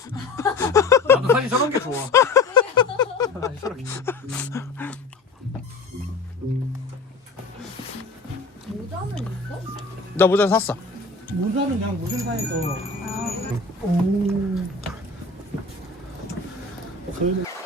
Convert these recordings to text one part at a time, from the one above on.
나도 사실 저런 게 좋아. 모자는 있어? 나 모자 샀어. 모자는 그냥 무슨 사이에서.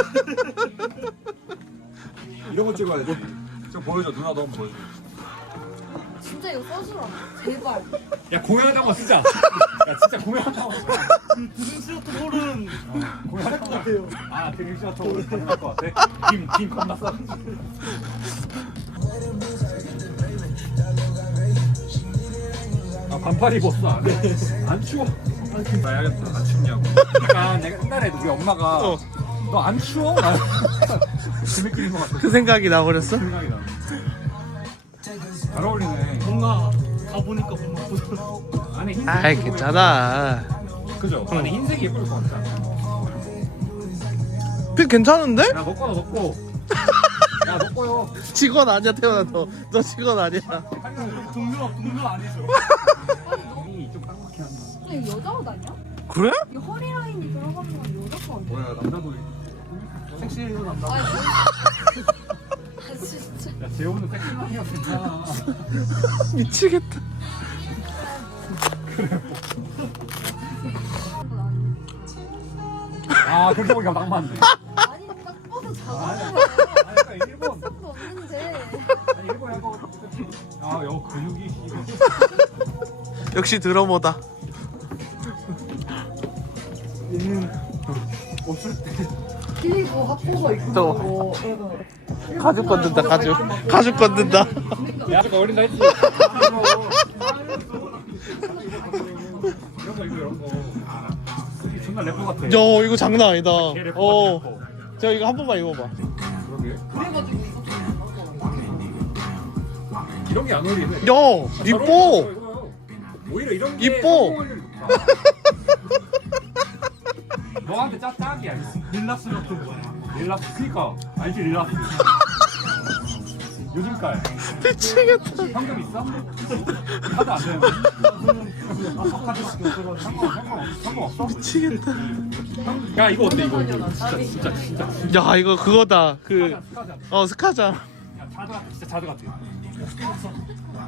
이런 거 찍어야 돼. 좀 보여줘 누나 너무 보여줘. 진짜 이거 써주라 제발. 야 공연한 거 쓰자. 야 진짜 공연한 거 쓰자. 드림시어은 공연할 것 같아요. 아 드림시어터 홀은 것 같아. 김김 겁나 싸. 아 반팔 입었어 안에 안 추워 아, 나야겠다 안 춥냐고 약 내가 옛날에 우리 엄마가 어. 너안 추워? 그, 그 생각이 나버렸어? 그 생각이 나버렸어? 잘 어울리네. 뭔가 가보니까 뭔가 아, 안에 흰색이 아 흰색이 괜찮아. 그죠? 응. 안 예쁠 것 같아. 핏 어. 괜찮은데? 야, 먹고, 먹고. 야, 먹고요. <너 꼬아. 웃음> 직원 아니야, 태어나 너. 너 직원 아니야. 동료, 동료 아니죠. 여자옷 아니, 너? 아니 여자 그래? 허리 라인이 들어가는 건 여자 거아 뭐야 남자도 아니, 진짜. 야, 미치겠다. 아, 그렇게 그래. 아, 보니까 낭만 아니, 딱 뻗어 자고. 아, 아니, 일본. 아, 일본 근육이. 야구... 그룹이... 역시 드러머다. 얘 없을 때. 끼가죽 건든다 그그그 가죽 가죽 건든다 아, 야 어린다 했지 이 이거 장난 아니다 어제 이거 한 번만 입어봐 이런 게 안 어리네야 이뻐 게 이뻐 ]まあ, 딱이야. 릴락스 같은 릴락스 그니까 알지 릴락스. 요즘 깔. 미치겠다. 현금 있어? 근데... 카드 안 되는 <돼요, 웃음>? 이... 아, 그... 미치겠다. 야 이거 어때 이거? 네, 이거 진짜 진짜, 진짜 진짜. 야 이거 그거다 그. 수사자들. 수사자들. 어 스카자. 진짜 자주 같아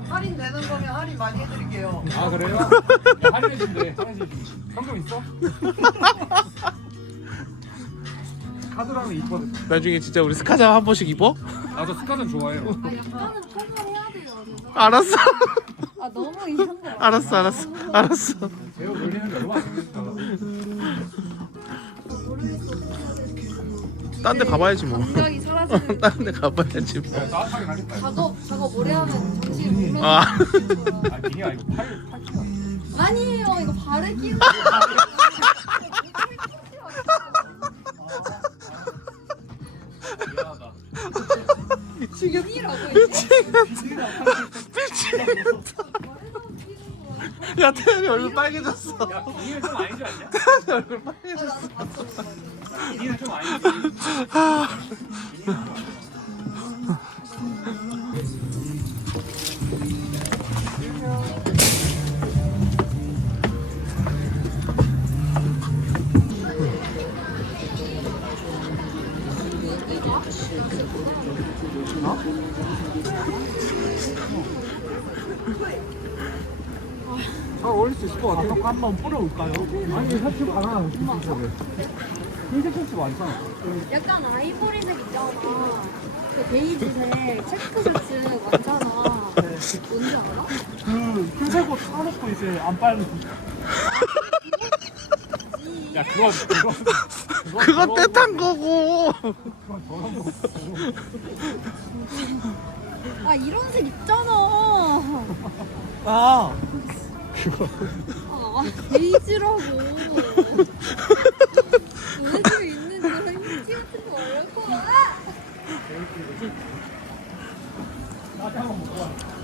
할인 내는 거면 할인 많이 해드릴게요. 아 그래요? 할인해 준대. 현금 있어? 나중에 진짜 우리 스카자 한 번씩 입어? 나도 아, 아, 아, 스카는 좋아해요. 아, 약간은 해야 돼요. 알았어. 아 너무 알았어, 아, 알았어, 알았어. 딴데 가봐야지 뭐. 딴데 가봐야지 작업 작업 오래 하면 정신 아. 아, 아 민희야, 팔, 팔, 팔, 팔, 아니에요, 이거 발에 끼야 태연이 얼굴 빨개졌어 야비좀 아닌 줄 알냐? 잘 어울릴 수 있을 것같아 뭐, 그래? 한번 뿌려볼까요? 그래, 그래. 아니, 사실 봐라. 흰색 셔츠 많잖 약간 아이보리색 있잖아. 그 베이지색 체크 셔츠 많잖 네. 뭔지 알아? 그 흰색 옷 사놓고 이제 안빨 빨간... 야, 그건, 그건, 그건, 그 거고. 거고. 아, 이런 색 있잖아. 아. 이거. 아, 이지라고. 있는 거 같은 거 알고. 아, 잠깐만.